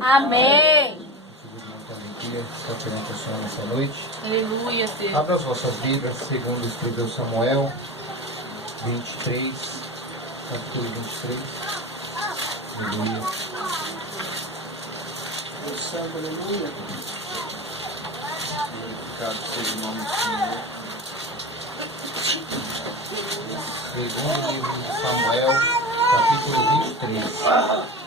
Amém. Está perante o Senhor nessa noite. Aleluia, Deus. Abra as vossas Bíblias, segundo escreveu Samuel 23, capítulo 23. Aleluia. O santo, aleluia. Glorificado seja o nome do Senhor. Segundo livro de Samuel, capítulo 23.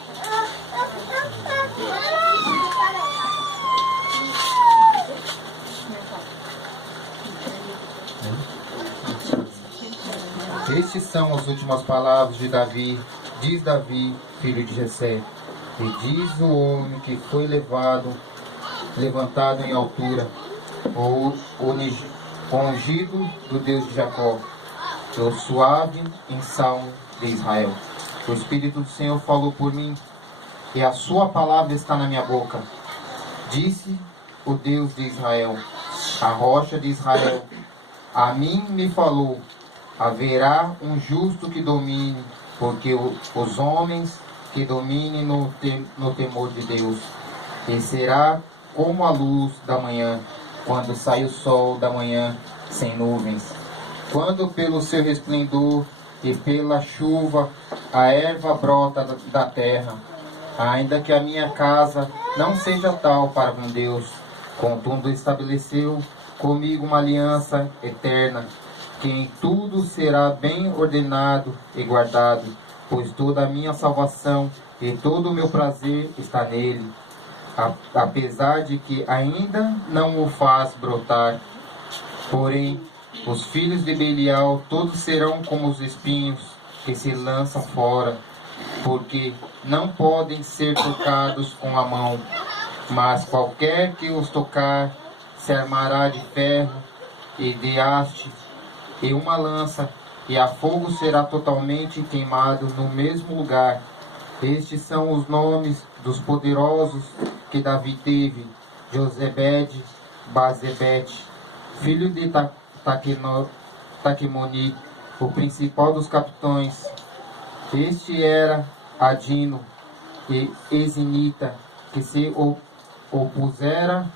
Estes são as últimas palavras de Davi, diz Davi, filho de Jessé. E diz o homem que foi levantado em altura, o ungido do Deus de Jacó, o suave em salmo de Israel. O Espírito do Senhor falou por mim, e a sua palavra está na minha boca. Disse o Deus de Israel, a rocha de Israel, a mim me falou: haverá um justo que domine, porque os homens que dominem no temor de Deus. E será como a luz da manhã, quando sai o sol da manhã sem nuvens. Quando pelo seu resplendor e pela chuva a erva brota da terra. Ainda que a minha casa não seja tal para com Deus, contudo estabeleceu comigo uma aliança eterna, que em tudo será bem ordenado e guardado, pois toda a minha salvação e todo o meu prazer está nele, apesar de que ainda não o faz brotar. Porém, os filhos de Belial todos serão como os espinhos que se lançam fora, porque não podem ser tocados com a mão, mas qualquer que os tocar se armará de ferro e de haste e uma lança, e a fogo será totalmente queimado no mesmo lugar. Estes são os nomes dos poderosos que Davi teve: Josebede, Bazebete, filho de Taquemoni, o principal dos capitães. Este era Adino e Ezinita, que se opusera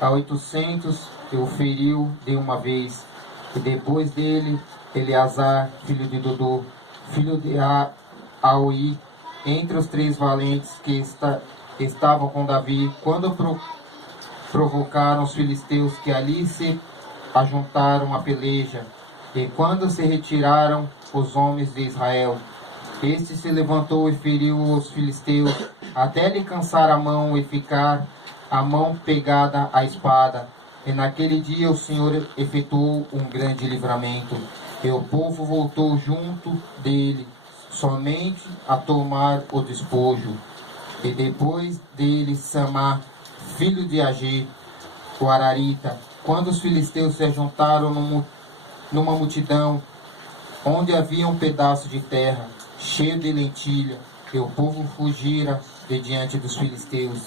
a 800 e o feriu de uma vez. E depois dele, Eleazar, filho de Dodô, filho de Aui, entre os três valentes que estavam com Davi, quando provocaram os filisteus que ali se ajuntaram à peleja, e quando se retiraram os homens de Israel. Este se levantou e feriu os filisteus, até lhe cansar a mão e ficar a mão pegada à espada. E naquele dia o Senhor efetuou um grande livramento, e o povo voltou junto dele, somente a tomar o despojo. E depois dele Samá, filho de Agê, o Ararita, quando os filisteus se juntaram numa multidão, onde havia um pedaço de terra cheio de lentilha, e o povo fugira de diante dos filisteus.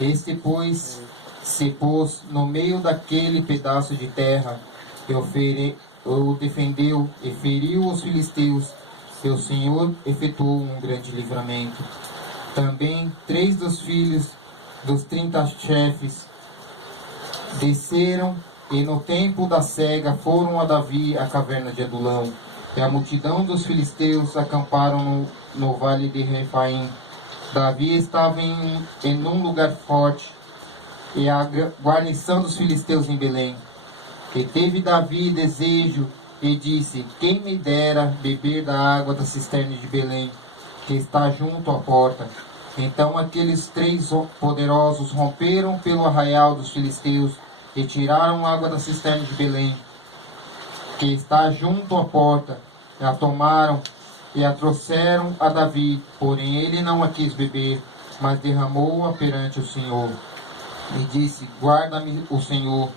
Este, pois, se pôs no meio daquele pedaço de terra, e o defendeu e feriu os filisteus, e o Senhor efetuou um grande livramento. Também 3 dos filhos dos 30 chefes desceram, e no tempo da cega foram a Davi à caverna de Adulão. E a multidão dos filisteus acamparam no vale de Refaim. Davi estava em um lugar forte, e a guarnição dos filisteus em Belém. E teve Davi desejo, e disse: quem me dera beber da água da cisterna de Belém, que está junto à porta. Então aqueles 3 poderosos romperam pelo arraial dos filisteus, e tiraram água da cisterna de Belém, que está junto à porta, e a tomaram e a trouxeram a Davi. Porém ele não a quis beber, mas derramou-a perante o Senhor. E disse: guarda-me o Senhor,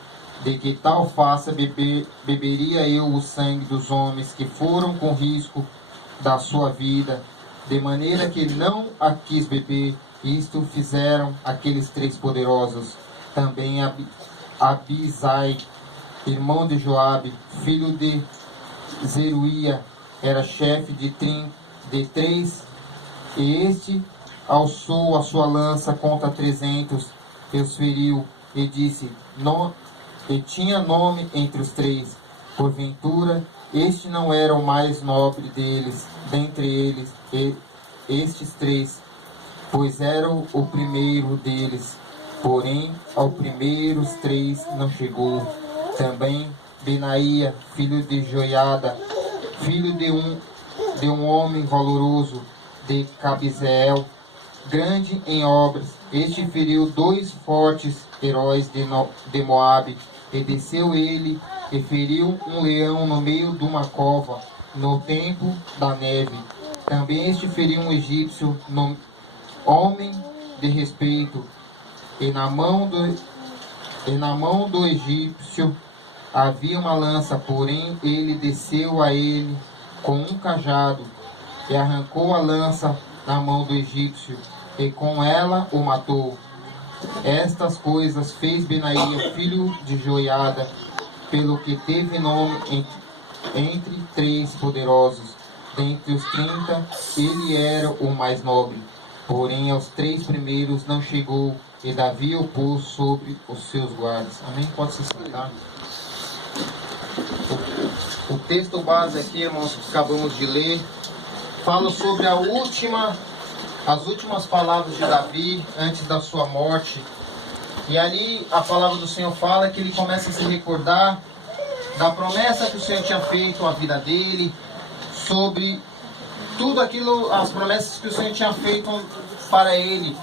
de que tal faça beberia eu o sangue dos homens que foram com risco da sua vida, de maneira que não a quis beber. Isto fizeram aqueles 3 poderosos. Também Abisai, irmão de Joabe, filho de Zeruia, era chefe de 3, e este alçou a sua lança contra 300, e os feriu, e disse, e tinha nome entre os 3, porventura, este não era o mais nobre deles, dentre eles, estes 3, pois era o primeiro deles, porém, ao primeiro os 3 não chegou. Também Benaía, filho de Joiada, filho de um homem valoroso, de Cabizeel, grande em obras, este feriu 2 fortes heróis de Moabe, e desceu ele, e feriu um leão no meio de uma cova, no tempo da neve. Também este feriu um egípcio, homem de respeito, e na mão do egípcio havia uma lança, porém ele desceu a ele com um cajado, e arrancou a lança na mão do egípcio, e com ela o matou. Estas coisas fez Benaía, filho de Joiada, pelo que teve nome entre 3 poderosos. Dentre os 30, ele era o mais nobre. Porém, aos 3 primeiros não chegou, e Davi o pôs sobre os seus guardas. Amém? Pode se sentar. O texto base aqui, irmãos, que acabamos de ler, fala sobre as últimas palavras de Davi antes da sua morte. E ali a palavra do Senhor fala que ele começa a se recordar da promessa que o Senhor tinha feito à vida dele, sobre tudo aquilo, as promessas que o Senhor tinha feito para ele.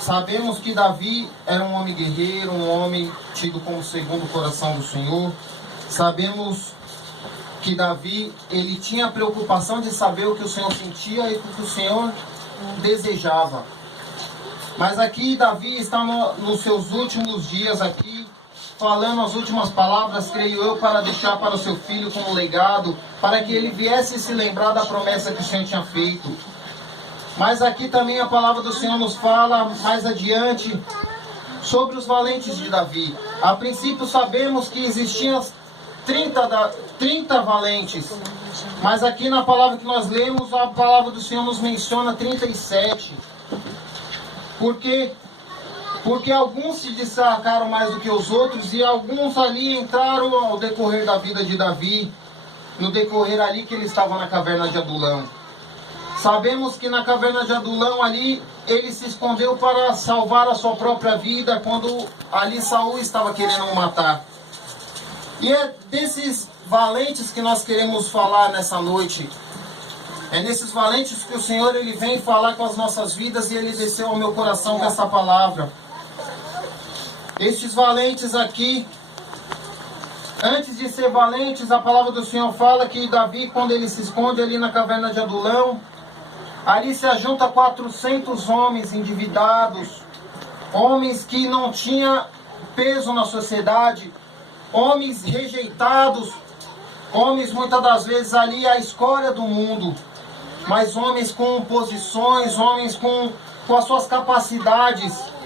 Sabemos que Davi era um homem guerreiro, um homem tido como segundo o coração do Senhor. Sabemos que Davi, ele tinha a preocupação de saber o que o Senhor sentia e o que o Senhor desejava. Mas aqui Davi está nos seus últimos dias aqui, falando as últimas palavras, creio eu, para deixar para o seu filho como legado, para que ele viesse se lembrar da promessa que o Senhor tinha feito. Mas aqui também a palavra do Senhor nos fala mais adiante sobre os valentes de Davi. A princípio sabemos que existiam 30 valentes, mas aqui na palavra que nós lemos, a palavra do Senhor nos menciona 37. Por quê? Porque alguns se destacaram mais do que os outros, e alguns ali entraram ao decorrer da vida de Davi, no decorrer ali que ele estava na caverna de Adulão. Sabemos que na caverna de Adulão ali, ele se escondeu para salvar a sua própria vida, quando ali Saul estava querendo o matar. E é desses valentes que nós queremos falar nessa noite. É nesses valentes que o Senhor ele vem falar com as nossas vidas, e ele desceu ao meu coração com essa palavra. Estes valentes aqui, antes de ser valentes, a palavra do Senhor fala que Davi, quando ele se esconde ali na caverna de Adulão, ali se ajunta 400 homens endividados, homens que não tinham peso na sociedade, homens rejeitados, homens muitas das vezes ali a escória do mundo, mas homens com posições, homens com as suas capacidades.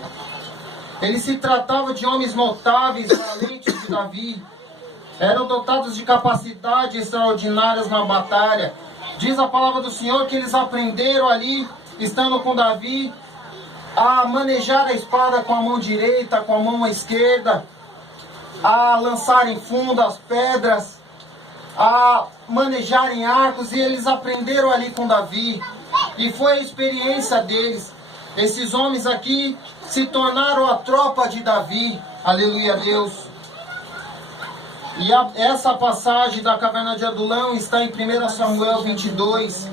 Ele se tratava de homens notáveis, valentes de Davi, eram dotados de capacidades extraordinárias na batalha. Diz a palavra do Senhor que eles aprenderam ali, estando com Davi, a manejar a espada com a mão direita, com a mão esquerda, a lançarem fundo as pedras, a manejarem arcos, e eles aprenderam ali com Davi, e foi a experiência deles. Esses homens aqui se tornaram a tropa de Davi, aleluia a Deus. E essa passagem da caverna de Adulão está em 1 Samuel 22,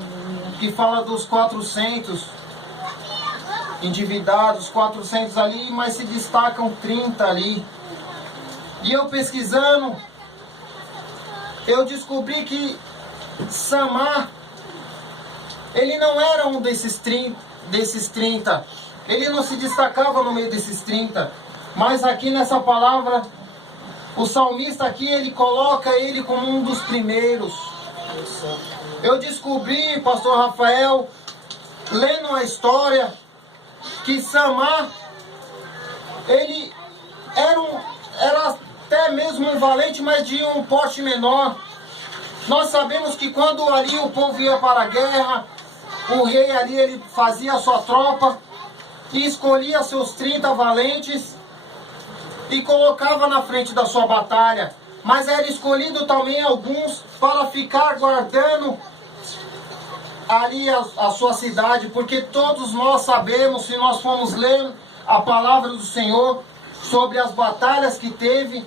que fala dos 400 endividados, 400 ali, mas se destacam 30 ali. E eu pesquisando, eu descobri que Samar, ele não era um desses 30, ele não se destacava no meio desses 30, mas aqui nessa palavra, o salmista aqui, ele coloca ele como um dos primeiros. Eu descobri, pastor Rafael, lendo a história, que Samar, ele era até mesmo um valente, mas de um porte menor. Nós sabemos que quando ali o povo ia para a guerra, o rei ali, ele fazia a sua tropa e escolhia seus 30 valentes e colocava na frente da sua batalha. Mas era escolhido também alguns para ficar guardando ali a sua cidade, porque todos nós sabemos, se nós formos ler a palavra do Senhor sobre as batalhas que teve,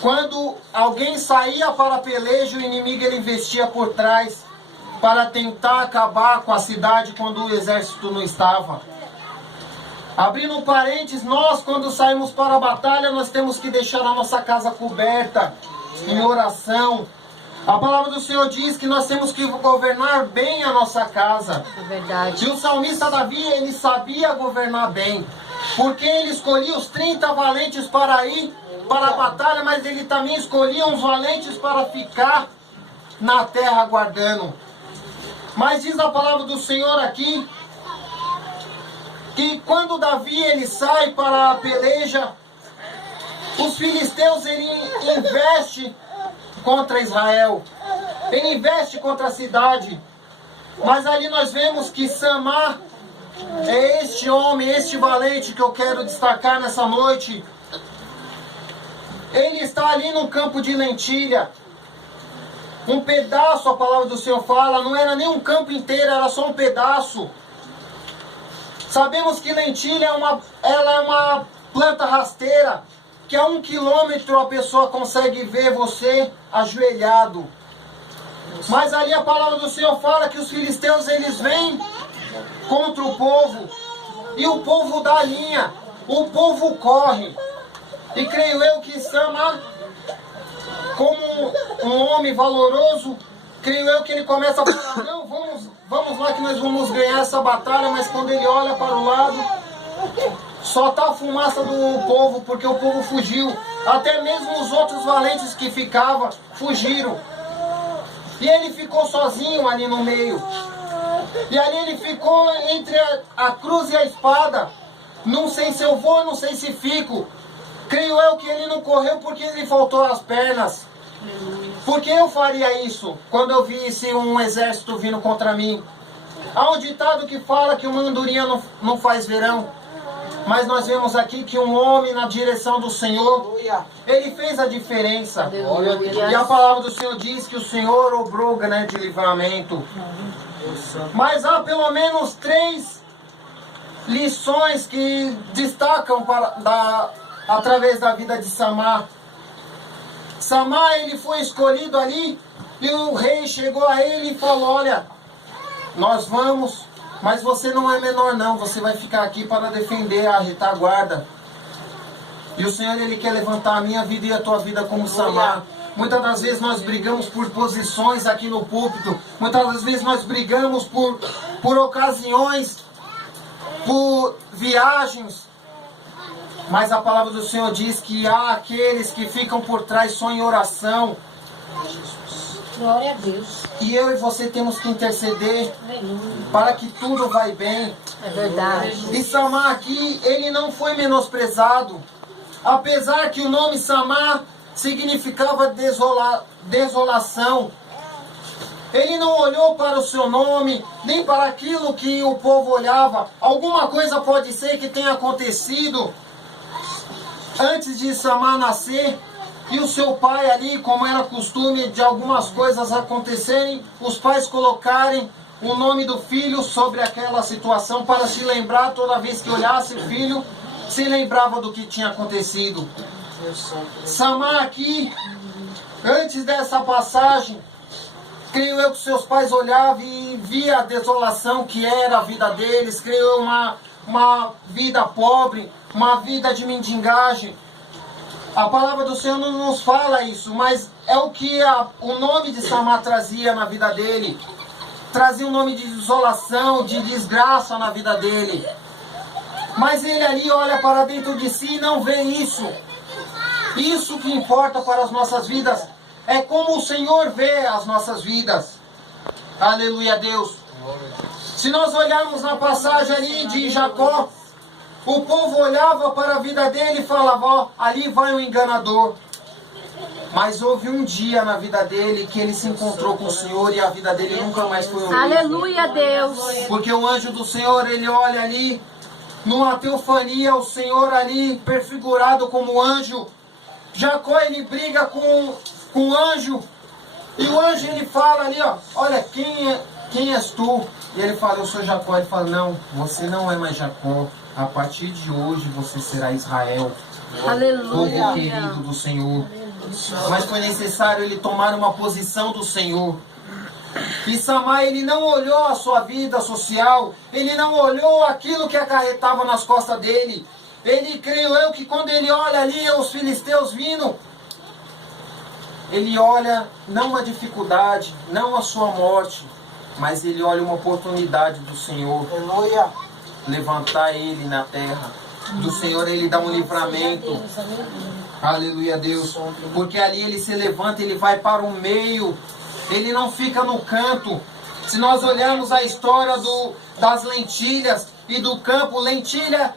quando alguém saía para a peleja, o inimigo ele investia por trás para tentar acabar com a cidade quando o exército não estava. Abrindo parênteses, nós quando saímos para a batalha, nós temos que deixar a nossa casa coberta em oração. A palavra do Senhor diz que nós temos que governar bem a nossa casa. É verdade. E o salmista Davi, ele sabia governar bem, porque ele escolhia os 30 valentes para ir para a batalha, mas ele também escolhia uns valentes para ficar na terra guardando. Mas diz a palavra do Senhor aqui, que quando Davi ele sai para a peleja, os filisteus ele investe contra Israel, ele investe contra a cidade. Mas ali nós vemos que Samá é este homem, este valente que eu quero destacar nessa noite. Ele está ali no campo de lentilha, um pedaço, a palavra do Senhor fala, não era nem um campo inteiro, era só um pedaço. Sabemos que lentilha ela é uma planta rasteira, que a 1 quilômetro a pessoa consegue ver você ajoelhado. Mas ali a palavra do Senhor fala que os filisteus eles vêm contra o povo, e o povo dá linha, o povo corre. E creio eu que Samá, como um homem valoroso, creio eu que ele começa a falar, não, vamos lá que nós vamos ganhar essa batalha, mas quando ele olha para o lado, só está a fumaça do povo, porque o povo fugiu. Até mesmo os outros valentes que ficavam, fugiram. E ele ficou sozinho ali no meio. E ali ele ficou entre a cruz e a espada. Não sei se eu vou, não sei se fico. Creio eu que ele não correu porque ele faltou as pernas. Porque eu faria isso quando eu visse um exército vindo contra mim. Há um ditado que fala que uma andorinha não faz verão. Mas nós vemos aqui que um homem na direção do Senhor, ele fez a diferença. E a palavra do Senhor diz que o Senhor obrou grande livramento. Mas há pelo menos 3 lições que destacam através da vida de Samá. Samá, ele foi escolhido ali, e o rei chegou a ele e falou, olha, nós vamos, mas você não é menor não, você vai ficar aqui para defender a retaguarda. E o Senhor, ele quer levantar a minha vida e a tua vida como Samá. Muitas das vezes nós brigamos por posições aqui no púlpito, muitas das vezes nós brigamos por ocasiões, por viagens. Mas a palavra do Senhor diz que há aqueles que ficam por trás só em oração. Glória a Deus. E eu e você temos que interceder para que tudo vai bem. É verdade. E Samá aqui, ele não foi menosprezado. Apesar que o nome Samá significava desolação. Ele não olhou para o seu nome, nem para aquilo que o povo olhava. Alguma coisa pode ser que tenha acontecido antes de Samá nascer, e o seu pai ali, como era costume de algumas coisas acontecerem, os pais colocarem o nome do filho sobre aquela situação para se lembrar, toda vez que olhasse o filho, se lembrava do que tinha acontecido. Samá aqui, antes dessa passagem, creio eu que seus pais olhavam e via a desolação que era a vida deles, creio eu uma vida pobre, uma vida de mendigagem. A palavra do Senhor não nos fala isso, mas é o que o nome de Samá trazia na vida dele. Trazia um nome de desolação, de desgraça na vida dele. Mas ele ali olha para dentro de si e não vê isso. Isso que importa para as nossas vidas é como o Senhor vê as nossas vidas. Aleluia a Deus. Se nós olharmos na passagem ali de Jacó, o povo olhava para a vida dele e falava, ó, ali vai um enganador. Mas houve um dia na vida dele que ele se encontrou com o Senhor e a vida dele nunca mais foi o mesmo. Aleluia, Deus. Porque o anjo do Senhor, ele olha ali, numa teofania, o Senhor ali, perfigurado como anjo. Jacó, ele briga com o anjo. E o anjo, ele fala ali, ó, olha, quem és tu? E ele fala, eu sou Jacó. Ele fala, não, você não é mais Jacó. A partir de hoje você será Israel. Aleluia. Povo querido do Senhor. Mas foi necessário ele tomar uma posição do Senhor. E Samar, ele não olhou a sua vida social, ele não olhou aquilo que acarretava nas costas dele. Ele, creio eu, que quando ele olha ali os filisteus vindo, ele olha não uma dificuldade, não a sua morte, mas ele olha uma oportunidade do Senhor. Aleluia. Levantar ele na terra. Do Senhor ele dá um livramento. Aleluia, Deus. Porque ali ele se levanta, ele vai para o meio. Ele não fica no canto. Se nós olharmos a história das lentilhas e do campo, lentilha